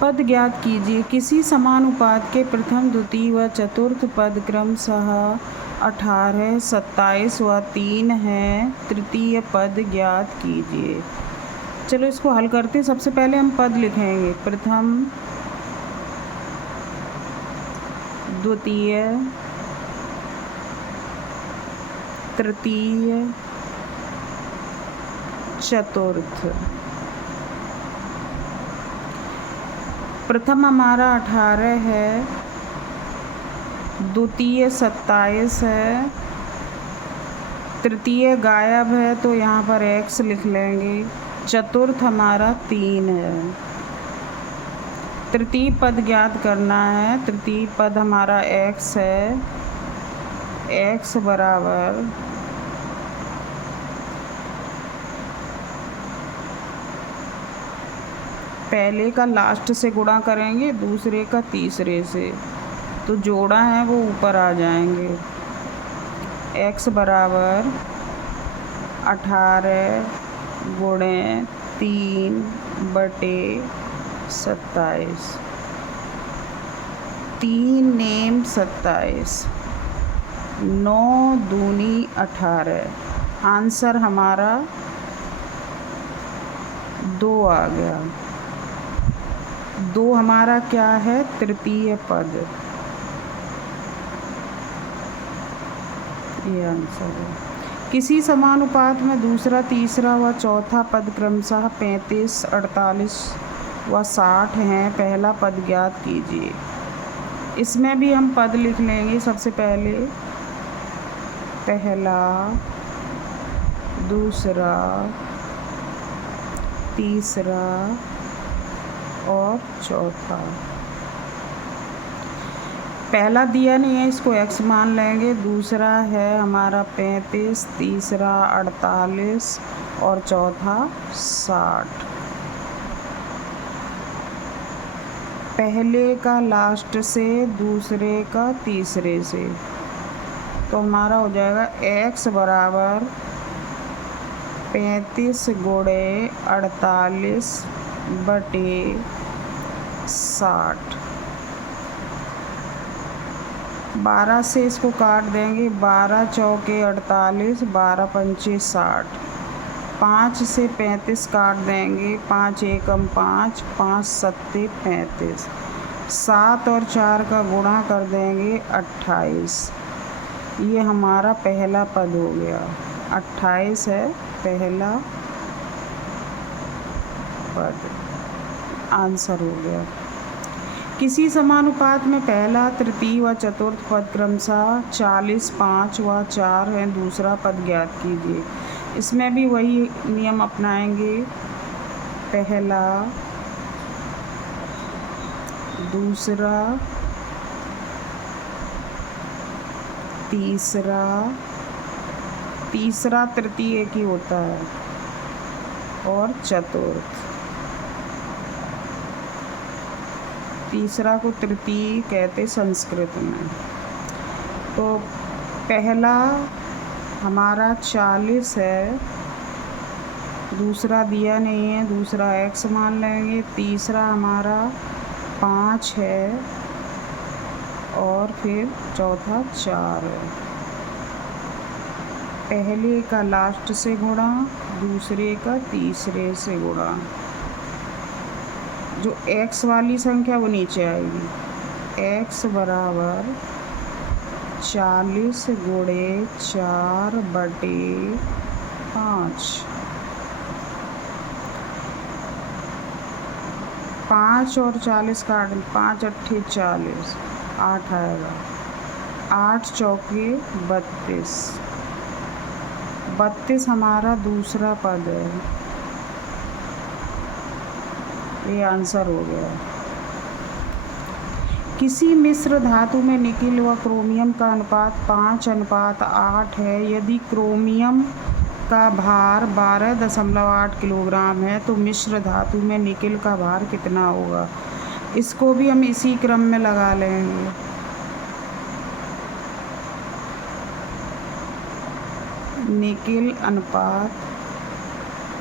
पद ज्ञात कीजिए। किसी समानुपात के प्रथम, द्वितीय व चतुर्थ पद क्रमशः 18, 27 व 3 हैं। तृतीय पद ज्ञात कीजिए। चलो इसको हल करते हैं। सबसे पहले हम पद लिखेंगे। प्रथम, द्वितीय, तृतीय, चतुर्थ। प्रथम हमारा 18 है, द्वितीय 27 है, तृतीय गायब है तो यहाँ पर x लिख लेंगे। चतुर्थ हमारा 3 है। तृतीय पद ज्ञात करना है। तृतीय पद हमारा x है। x बराबर पहले का लास्ट से गुणा करेंगे, दूसरे का तीसरे से, तो जोड़ा है वो ऊपर आ जाएंगे। x बराबर 18 गुणे 3 बटे 27। 3 नेम 27, 9 दूनी 18। आंसर हमारा 2 आ गया। 2 हमारा क्या है? तृतीय पद। ये आंसर है। किसी समानुपात में दूसरा, तीसरा व चौथा पद क्रमशः 35, 48 व 60 हैं। पहला पद ज्ञात कीजिए। इसमें भी हम पद लिख लेंगे। सबसे पहले पहला, दूसरा, तीसरा और चौथा। पहला दिया नहीं है, इसको x मान लेंगे। दूसरा है हमारा 35, तीसरा 48 और चौथा 60। पहले का लास्ट से, दूसरे का तीसरे से, तो हमारा हो जाएगा x बराबर 35 गुणे 48 बटे 60। 12 से इसको काट देंगे। 12 चौके 48, 12 पंचे 60। 5 से 35 काट देंगे। 5 एकम 5, 5 सत्ते 35। 7 और 4 का गुणा कर देंगे 28। ये हमारा पहला पद हो गया। 28 है पहला पद। आंसर हो गया। किसी समानुपात में पहला, तृतीय व चतुर्थ पद क्रमशः 40, 5 व 4 हैं। दूसरा पद ज्ञात कीजिए। इसमें भी वही नियम अपनाएंगे। पहला, दूसरा, तीसरा, तीसरा तृतीय एक ही होता है, और चतुर्थ। तीसरा को तृतीय कहते संस्कृत में। तो पहला हमारा 40 है, दूसरा दिया नहीं है, दूसरा x मान लेंगे। तीसरा हमारा 5 है और फिर चौथा 4 है। पहले का लास्ट से गुणा, दूसरे का तीसरे से गुणा। जो x वाली संख्या वो नीचे आएगी। x बराबर 40 गुणे 4 बटे 5। 5 और 40 काट, 5 अट्ठे 40, 8 आएगा। 8 चौके 32। 32 हमारा दूसरा पद है। ये आंसर हो गया। किसी मिश्र धातु में निकिल व क्रोमियम का अनुपात 5:8 है। यदि क्रोमियम का भार 12.8 किलोग्राम है तो मिश्र धातु में निकिल का भार कितना होगा? इसको भी हम इसी क्रम में लगा लेंगे। निकिल अनुपात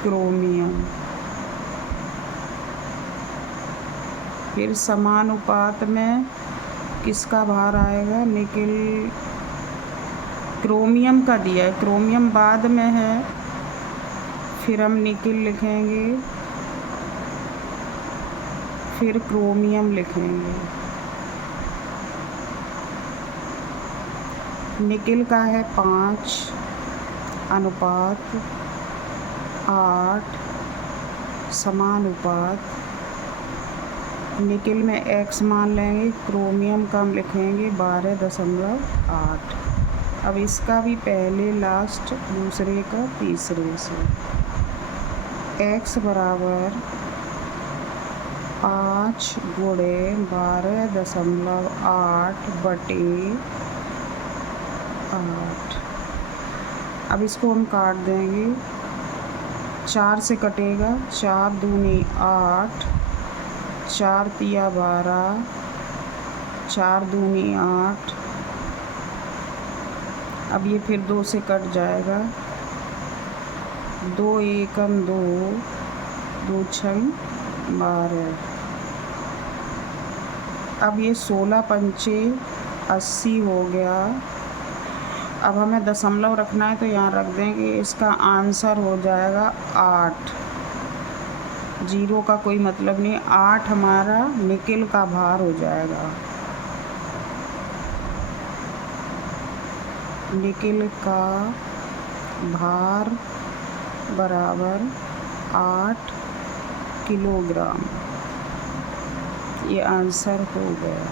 क्रोमियम। फिर समानुपात में किसका भार आएगा, निकिल, क्रोमियम का दिया है, क्रोमियम बाद में है, फिर हम निकिल लिखेंगे, फिर क्रोमियम लिखेंगे। निकिल का है 5 अनुपात 8 समानुपात, निकिल में x मान लेंगे, क्रोमियम का हम लिखेंगे 12.8। अब इसका भी पहले लास्ट दूसरे का तीसरे से, x बराबर 5 गुणे 12.8 बटे 8। अब इसको हम काट देंगे, 4 से कटेगा, 4 दूनी 8, 4 तिया 12, 4 दूनी 8। अब ये फिर 2 से कट जाएगा, 2 एकम 2, 2 छंग 12। अब ये 16 पंचे 80 हो गया। अब हमें दशमलव रखना है तो यहाँ रख देंगे, इसका आंसर हो जाएगा 8। जीरो का कोई मतलब नहीं, 8 हमारा निकिल का भार हो जाएगा। निकिल का भार बराबर 8 किलोग्राम, ये आंसर हो गया।